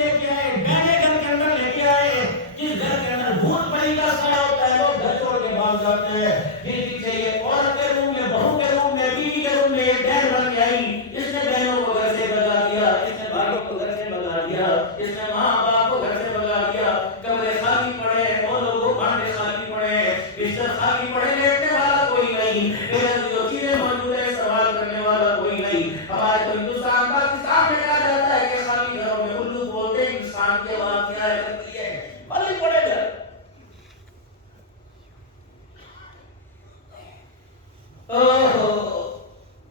لے کے آئے، نئے گھر کے اندر لے کے آئے، جس گھر کے اندر بھوت پری کا سایہ ہوتا ہے لوگ گھر چھوڑ کے بھاگ جاتے ہیں. پھر پیچھے یہ عورت کے روم میں، بہو کے روم میں، بیوی کے روم میں یہ ڈین بن کے آئی. اس نے بہنوں کو گھر سے بھگا دیا، اس نے بھائیوں کو گھر سے بھگا دیا، اس نے ماں باپ کو گھر سے بھگا دیا. کمرے خالی پڑے، اور لوگوں بھانڈے خالی پڑے، بستر خالی پڑے، لیٹنے والا کوئی نہیں، جو چیزیں موجود ہے سوال کرنے والا کوئی نہیں. ہمارے تو ہندوستان پاکستان میں کہا جاتا ہے کہ خالی گھروں میں الو بولتے انسان کے بعد کیا کرتی ہے، خالی پڑے گھر.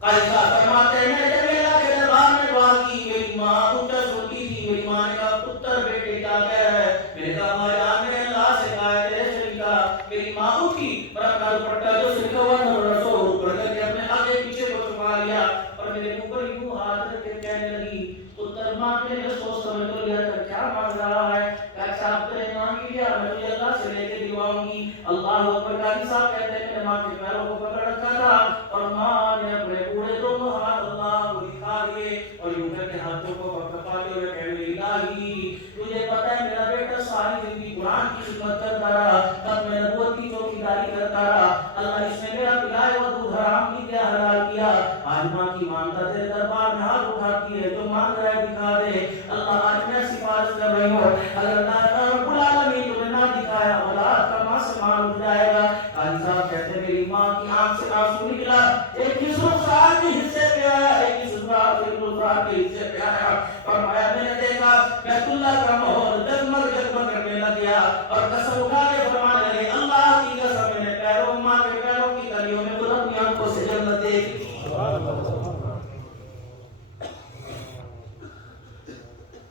قاضی صاحب فرماتے ہیں جب اللہ کے دربار میں دعا کی، میری ماں اونچا سوتی تھی، میری ماں نے کہا پتر بیٹے کیا کہہ رہا ہے؟ میں نے کہا ماں جان میں نے اللہ سے کہا ہے تیرے سے نہیں کہا. میری ماں اٹھی اور اپنا دوپٹہ جو سلکا ہوا تھا رسو اوپر کر کے اپنے آگے پیچھے کو چھپا لیا اور میرے منہ پر یوں ہاتھ رکھ کے کہنے لگی پتر ماں نے سوچ سمجھ تو لیا تھا کیا مانگ رہا ہے؟ کہا صاحب تیرے مانگ لیا، میں تجھے اللہ سے لے کے دلواؤں گی. اللہ اکبر. قاضی صاحب کہتے ہیں میں نے ماں کے پیروں کو پکڑ رکھا تھا اور ماں نے اپنے بوڑھے دونوں ہاتھ اللہ کو دکھا دیے اور یوں کر کے ہاتھوں کو پکڑاتے ہوئے کہنے لگی الہی تجھے پتہ ہے میرا بیٹا ساری زندگی قرآن کی خدمت کرتا رہا، ختم نبوت کی چوکیداری کرتا رہا، اللہ اس نے میرا پلائے ہوا دودھ حرام نہیں کیا حلال کیا. آج ماں کی مانگتا تیرے دربار میں ہاتھ اٹھاتی ہے، جو مانگ رہا ہے دکھا دے. اللہ آج میں سفارش کر رہی ہوں، اگر اللہ رب العالمین تمہیں نہ دکھایا اولاد کا ماں سے مال اٹھ جائے گا. قاضی صاحب کہتے ہیں میری ماں کی آنکھ سے آنسو نکلا، ایک ہی سرخسار کے حصے پہ آیا، ایک ہی سرخسار کے حصے پہ آیا. فرمایا میں نے دیکھا بیت اللہ کا ماحول جگمگ جگمگ کرنے لگ گیا اور قسم اٹھا کے فرمانے لگے اللہ کی قسم میں نے پیروں ماں کے پیروں کی تلیوں میں خود اپنی آنکھوں سے جنت دیکھی.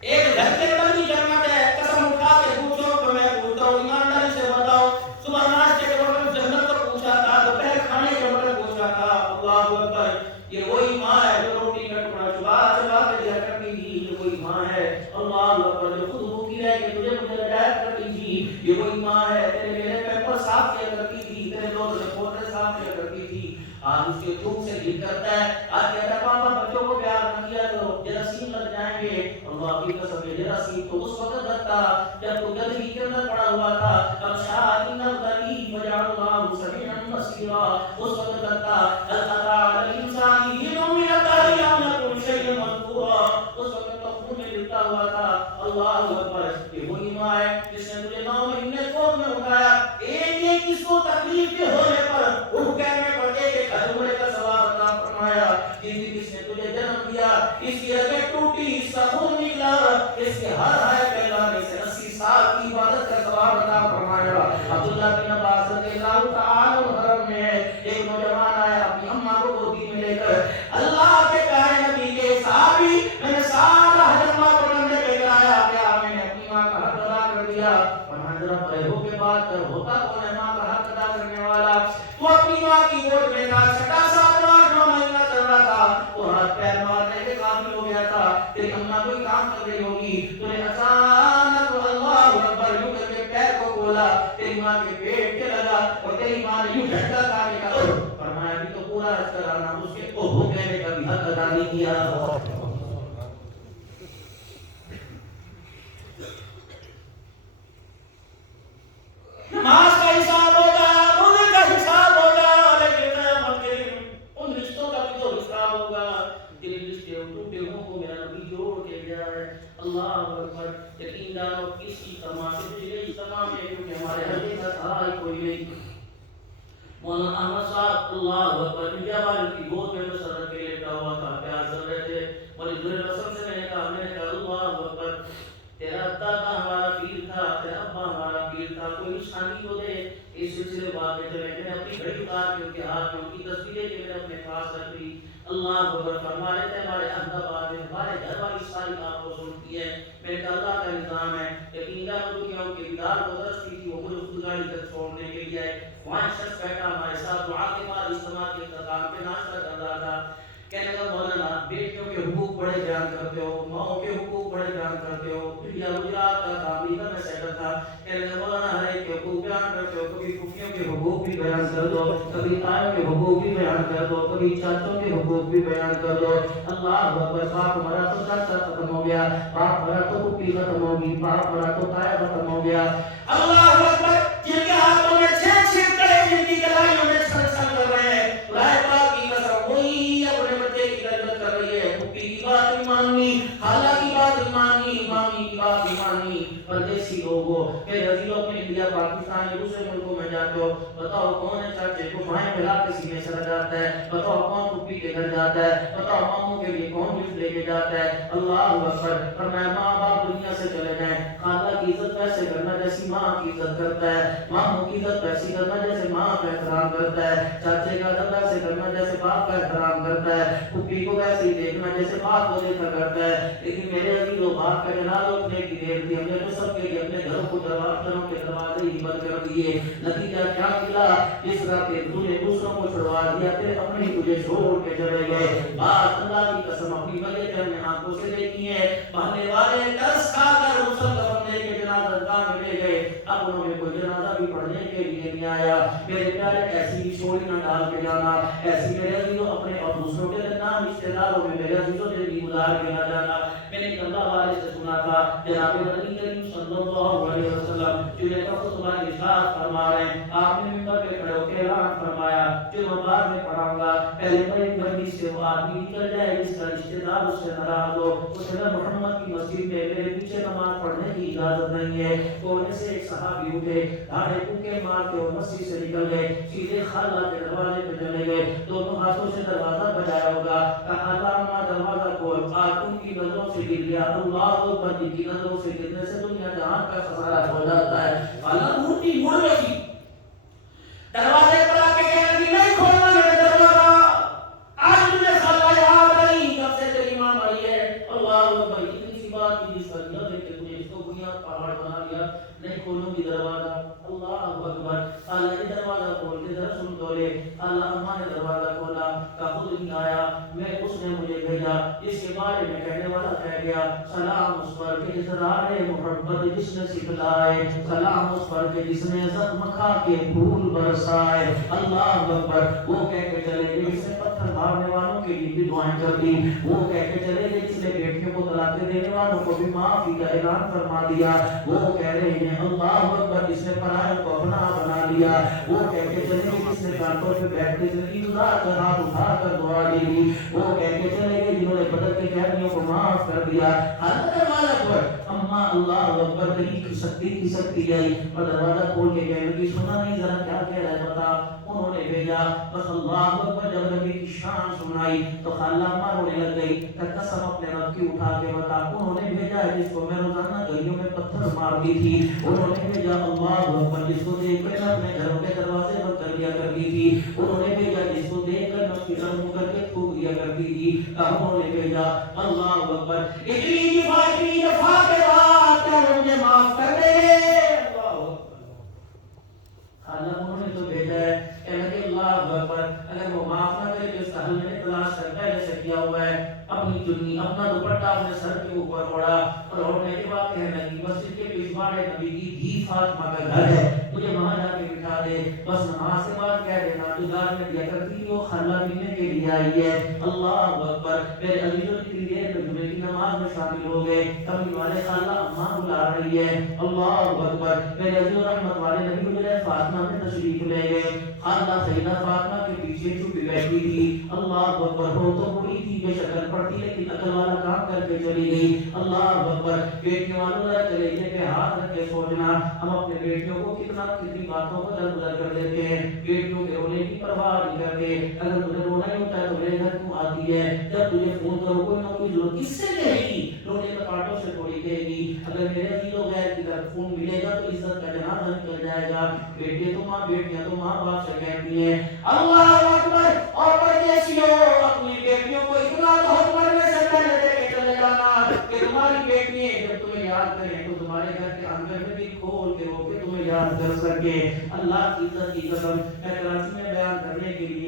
ایک گھر کے اندر بھی جنت ہے. قسم اٹھا کے پوچھو تو میں پوچھتا ہوں ایمانداری سے بتاؤ صبح ناشتے کے وقت جنت کو پوچھا تھا، دوپہر کھانے کے وقت پوچھا تھا. اللہ اکبر. یہ وہی ماں ہے جو روٹی کا ٹکڑا چبا چبا کے دیا کرتی تھی، یہ وہی ماں ہے اللہ اکبر جو خود بھوکی رہ کے تجھے مجھے ہدایت کرتی تھی، یہ وہی ماں ہے تیرے میرے پیپر صاف کیا کرتی تھی، تیرے دوست کے پوتے صاف کیا کرتی تھی. آج اس کے دھوپ سے دل کرتا ہے، آج کہتا ہے پاپا بچوں کو پیار نہ کیا کرو جراثیم لگ جائیں گے. اللہ کی قسم ہے جراثیم تو اس وقت لگتا جب تو گدی کے اندر پڑا ہوا تھا. اب شاہد الغلی فجعل اللہ سميعا بصيرا اس وقت لگتا. اللہ تعالی انسان یہ مومن تعالی نہ کوئی شيء مذکورا اس وقت تو خون میں لپٹا ہوا تھا. اللہ اکبر. یہ وہی ماں ہے جس نے تجھے 9 مہینے کوکھ میں اٹھایا. ایک کس کو تکلیف کے ہونے پر اٹھ کہنے پر ایک عمرے کا ثواب عطا فرمایا. جس نے تجھے جنم دیا اس کی رگیں ٹوٹی، اس کا خون نکلا، اس کے ہر ہائے پہلانے سے 80 سال کی عبادت کا ثواب عطا فرمایا. عبداللہ بن عباس رضی اللہ تعالی عنہ میں ایک نوجوان آیا اپنی اماں کو گودی میں لے کر. اللہ کے پیارے نبی کے صحابی میں نے سارا حج ماں کو کندھے پہ کرایا، کیا میں نے اپنی ماں کا حق ادا کر دیا؟ فرمایا ذرا پرے ہو کے بات کر، ہوتا کون ہے ماں کا حق ادا کرنے والا؟ تو اپنی ماں کی گود میں تھا، 6 7 8 9 مہینہ چل رہا تھا، تو ہاتھ پیر مارنے کے قابل ہو گیا تھا. تیری اماں کوئی کام کر رہی ہوگی، تو نے اچانک اللہ اکبر یوں کر کے پیر کو کھولا، تیری ماں کے پیٹ کے لگا اور تیری ماں نے یوں جھٹکا کھا کے کہا فرمایا ابھی تو پورا حج کرانا. اس کے اوہ کہنے کا بھی حق ادا نہیں کیا. نماز کا حساب ہوگا، روزے کا حساب ہوگا، لیکن قیامت کے دن ان رشتوں کا بھی تو حساب ہوگا جن رشتے ٹوٹے ہوں کو میرا نبی جوڑ کے گیا ہے. اللہ اکبر. یقین جانو کسی تمام پچھلے اجتماع میں کیونکہ ہمارے حجی کا تھا ہی کوئی نہیں. مولانا احمد صاحب اللہ اکبر انڈیا والوں کی گود میں مسرت کے لیٹا ہوا تھا، پیار کر رہے تھے. مولانا ظہور رسم سے میں نے کہا اللہ اکبر تیرا دادا ہمارا پیر تھا، تیرا ابا ہمارا پیر تھا، کوئی نشانی کو دے. اس سلسلے بات میں میں نے اپنی گھڑی اتار کے ان کے ہاتھ میں ان کی تصویریں جو میں نے اپنے پاس رکھ لی. اللہ اکبر. فرما رہے تھے ہمارے احمد آباد میں ہمارے گھر والی ساری بات کو سنتی ہے. میں نے کہا اللہ کا نظام ہے. یقین جانو دنیا ان کے دیدار کو درستی تھی، وہ مجھے خود گاڑی تک چھوڑنے کے لیے آئے. وہاں شخص بیٹھا ہمارے ساتھ دعا کے بعد اجتماع کے اختتام پہ ناشتہ کر رہا تھا. کہنے لگا مولانا بیٹیوں کے حقوق بڑے بیان کرتے ہو، ماؤں کے حقوق بڑے بیان کرتے ہو. انڈیا گجرات کا تھا، امریکہ میں سیٹل تھا. کہنے لگا مولانا ہر ایک کے حقوق بیان کرتے ہو، کبھی پھوپھیوں کے حقوق بھی بیان کر دو، کبھی تائیوں کے حقوق بھی بیان کر دو، کبھی چاچوں کے حقوق بھی بیان کر دو۔ اللہ اکبر، باپ مرا تو چاچا ختم ہو گیا، باپ مرا تو پھوپھی ختم ہوگی، باپ مرا تو تایا ختم ہو گیا۔ اللہ اکبر، جن کے ہاتھوں میں چھ کڑے، جن کی گلائیوں میں چھن چھن کر رہے ہیں، خدائے پاک کی قسم وہی اپنے بچے کی خدمت کر رہی ہے، پھوپھی کی بات نہیں ماننی، خالہ کی بات نہیں ماننی، مامی کی بات نہیں ماننی۔ پردیسی لوگوں، میرے عزیزوں، میں انڈیا پاکستان دوسرے ملکوں میں جاتے ہو، بتاؤ کون ہے چاچے کو بھائیں ملا کے سینے سے لگاتا ہے، بتاؤ کون پھوپھی کے گھر جاتا ہے، بتاؤ ماموں کے لیے کون گفٹ لے کے جاتا ہے۔ اللہ اکبر، فرمایا ماں باپ دنیا سے چلے جائیں، خالہ کی عزت ویسے کرنا جیسی ماں کی عزت کرتا ہے، ماموں کی عزت ویسی کرنا جیسے ماں کا احترام کرتا ہے، چاچے کا ادب ویسے کرنا جیسے باپ کا احترام کرتا ہے، پھوپھی کو ویسے ہی دیکھنا جیسے باپ کو دیکھا کرتا ہے۔ لیکن میرے عزیزوں، باپ کا جنازہ اٹھنے کی دیر تھی، ہم نے تو سب کے لیے اپنے گھروں کو دروازوں کے دروازے ہی بند کر دیے۔ نتیجہ کیا ملا؟ جس طرح کہ تو نے دوسروں کو چھڑوا دیا، پھر اپنے تجھے چھوڑ کے چلے گئے۔ بات اللہ کی قسم اپنی وجہ سے ہم آنکھوں سے دیکھی ہے، بہنے والے ترس کھا کر غسل کفن لے کے جنازہ گاہ میں لے گئے، اب انہوں نے کوئی جنازہ بھی پڑھنے کے لیے نہیں آیا۔ میرے پیارے، ایسی بھی چھوڑی نہ ڈال کے جانا، ایسی میرے عزیزوں اپنے اور دوسروں کے درمیان رشتے داروں میں میرے عزیزوں سے بھی گزار کے نہ جانا۔ میں نے اللہ والے سے سنا تھا، جناب نبی کریم صلی اللہ علیہ وسلم جنہیں کا خطبہ ارشاد فرما رہے ہیں، آپ نے ممبر پہ کھڑے ہو کے اعلان فرمایا، جو میں بعد میں پڑھاؤں گا، پہلے بڑے مجلس سے وہ آدمی نکل جائے جس کا رشتے دار اس سے ناراض ہو، اسے نہ محمد کی مسجد میں میرے پیچھے نماز پڑھنے کی اجازت نہیں ہے۔ کونے سے ایک صحابی اٹھے، دھاڑے کوکے مار کے وہ مسجد سے نکل گئے، سیدھے خالہ کے دروازے پہ چلے گئے، دونوں ہاتھوں سے دروازہ بجایا ہوگا، کہا خالہ دروازہ کھول، آج ان کی نظروں سے گر گیا، اللہ اکبر، جن کی نظروں سے گرنے سے دنیا جہاں کا خسارہ ہو جاتا ہے۔ خالہ مورتی مڑ گئی، دروازے پر آ کے کہنے لگی، نہیں کھولنا میرے دروازہ، آج مجھے خالہ یاد آئی جب سے تیری ماں مری ہے۔ اللہ اکبر، اتنی سی بات کی جس کا دل ہے کہ تجھے اس کو بنیاد پہاڑ بنا دیا، نہیں کھولوں گی دروازہ۔ اللہ اکبر، خالہ نے دروازہ کھول کے ذرا سن تو لے۔ خالہ اماں نے دروازہ کھولا، کہا خود نہیں آیا، میں اس نے مجھے بھیجا، جس کے بارے میں کہنے والا کہہ گیا، سلام اس پر کہ اظہار محبت جس نے سکھلائے، سلام اس پر کہ جس نے زخم کھا کے پھول برسائے۔ اللہ اکبر، وہ کہہ کے چلے گئے جس نے پتھر مارنے والوں کے لیے بھی دعائیں کر دی، وہ کہہ کے چلے گئے جس نے بیٹیوں کو طلاق دینے والوں کو بھی معافی کا اعلان فرما دیا، وہ کہہ رہے ہیں اللہ اکبر، جس نے پرائے کو اپنا بنا لیا، وہ کہہ کے چلے گئے جس نے کانٹوں پہ بیٹھ کے زندگی گزار کر ہاتھ اٹھا کر دعا دی، وہ کہہ کے چلے گئے جنہوں نے بدر کے قیدیوں کو معاف کر دیا۔ ہر دروازہ پر اماں اللہ اکبر کی سکتی آئی اور دروازہ کھول کے کہنے لگی، سنا نہیں ذرا کیا کہہ رہا ہے بتا۔ انہوں نے بھیجا، بس اللہ اکبر، جب نبی کی شان سنائی تو خالہ اماں رونے لگ گئی، کہ قسم اپنے رب کی اٹھا کے بتا، انہوں نے بھیجا ہے جس کو میں روزانہ گلیوں میں پتھر مارتی تھی، انہوں نے بھیجا اللہ اکبر، جس کو دیکھ کر میں اپنے گھروں کے دروازے بند کر دیا کرتی تھی، انہوں نے بھیجا جس کو دیکھ کر میں اس کی سر کر کے تھوک دیا کرتی تھی، انہوں نے بھیجا اللہ اکبر، اتنی دفعہ کے بعد کیا مجھے معاف کر دے۔ اللہ اکبر، خالہ انہوں نے تو بھیجا ہے، کہنے اللہ اکبر، اگر وہ معاف نہ کرے تو اس کا حل میں نے تلاش کر پہلے سے کیا ہوا ہے۔ اپنی چنی، اپنا دوپٹہ اپنے سر کے اوپر اوڑھا اور اوڑھنے کے بعد کہنے لگی، مسجد کے پچھواڑے نبی کی دھی فاطمہ کا گھر ہے، مجھے وہاں جا کے بٹھا دے، بس نماز کے بعد کہہ دینا جو دار میں دیا کرتی تھی وہ خالہ ملنے کے لیے آئی ہے۔ اللہ اکبر، میرے عزیزوں کی دیر میں جمعے کی نماز میں شامل ہو گئے، کبھی والے خالہ اماں بلا رہی ہے۔ اللہ اکبر، میرے عزیزوں، رحمت والے نبی مجھے فاطمہ میں تشریف لے گئے، خالہ سیدہ فاطمہ کے پیچھے چھپی بیٹھی تھی۔ اللہ اکبر، ہو تو بری تھی، بے شکل پڑتی لیکن عقل والا کام کر کے چلی گئی۔ اللہ اکبر، بیٹیوں والوں نے چلے جانے پہ ہاتھ رکھ کے سوچنا، ہم اپنے بیٹیوں کو کتنی باتوں کو درگزر کر دیتے ہیں، بیٹیوں کے رونے کی پرواہ نہیں کرتے، اگر تجھے رونا ہی ہوتا ہے تو میرے گھر کیوں آتی ہے، جب تجھے فون کرو کوئی نہ کوئی ضرورت کس سے کہے گی، رونے کا کانٹوں سے تھوڑی کہے گی، اگر میرے عزیزوں غیر کی طرف فون ملے گا تو عزت کا جنازہ نکل جائے گا۔ بیٹے تو ماں، بیٹیاں تو ماں باپ سے کہتی ہیں۔ اللہ اکبر، اور پردیسیوں، اپنی بیٹیوں کو اتنا بہت مرنے سے پہلے دے کے چلے جانا کہ تمہاری بیٹیاں جب تمہیں یاد کریں تو تمہارے گھر کے آنگن میں بھی کھول کے رو کے تمہیں یاد کر سکے۔ اللہ کی عزت کی قسم، میں کراچی میں بیان کرنے کے لیے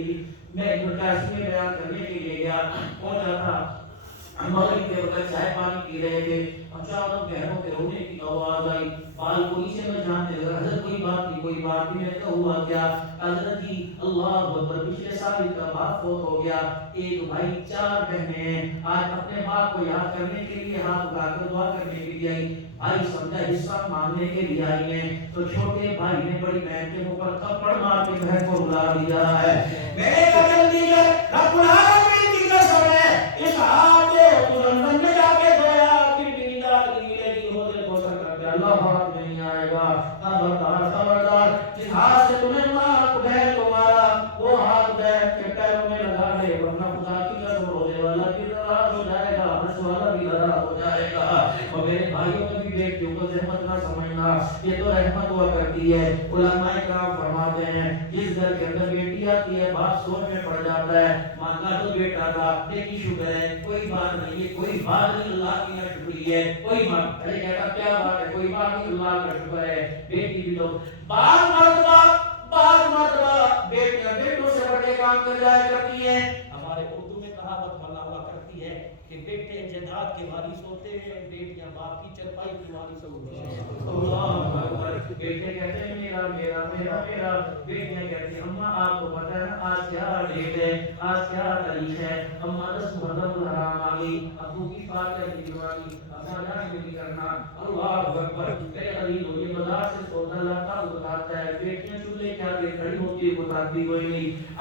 گیا، پہنچا تھا، مغرب کے وقت چائے پانی پی رہے تھے، اچانک بہنوں کے رونے کی آواز آئی، بالکنی سے میں جانتے لگا، حضرت کوئی بات نہیں، کوئی بات نہیں ہے، ہوا کیا حضرت جی اللہ اکبر پچھلے سال کا باپ فوت ہو گیا، ایک بھائی 4 بہنیں، آج اپنے باپ کو یاد کرنے کے لیے ہاتھ اٹھا کر دعا کرنے کے لیے آئی، بھائی سمجھا حصہ مانگنے کے لیے آئی ہیں، تو چھوٹے بھائی نے بڑی بہن کے اوپر تھپڑ مار کے بہن کو بلا دیا ہے، میرے قتل دیے رب العالمین کی قسم ہے، اس ہاتھ کو زمزم میں جا کے دھویا، پھر بھی رات نیلے کی ہو دے کو سر کر کے اللہ ہاتھ نہیں آئے گا، خبردار خبردار، جس ہاتھ سے تمہیں ماں کو بہن کو مارا وہ ہاتھ بہن کے پیروں میں لگا لے، ورنہ خدا کی قسم رونے والا بھی ناراض ہو جائے گا، ہنس والا بھی ناراض ہو جائے گا۔ اور میرے بھائیوں میں بھی بیٹیوں کو زحمت نہ سمجھنا، یہ تو رحمت ہوا کرتی ہے، علماء کرام فرماتے ہیں جس گھر کے اندر بیٹی آتی ہے باپ سوچ میں پڑ جاتا ہے، مانگا تو بیٹا تھا لیکن شکر ہے کوئی بات نہیں ہے، کوئی بات نہیں، اللہ کی شکریہ ہے، کوئی بات ارے کہتا کیا بات ہے، کوئی بات نہیں، اللہ کا شکر ہے، بیٹی بھی تو بعض مرتبہ بیٹیاں بیٹوں سے بڑے کام کر جایا کرتی ہیں۔ ہمارے اردو میں کہاوت بنا ہوا کرتی ہے کہ بیٹے جداد کے وارث ہوتے ہیں، بیٹیاں باپ کی چرپائی کی وارث ہوتی ہیں۔ اللہ اکبر، بیٹے کہتے ہیں میرا میرا میرا میرا، بیٹیاں کہتی ہیں اماں آپ کو پتہ ہے نا آج کیا ڈیٹ ہے، آج کیا تاریخ ہے، اماں 10 محرم الحرام آ گئی، ابو کی فاتحہ دلوانی، ابا جان نہیں کرنا۔ اللہ اکبر، میرے عزیز ہو یہ بازار سے سودا لاتا وہ بتاتا ہے، بیٹیاں چولہے کے آگے کھڑی ہوتی ہے بتاتی کوئی نہیں۔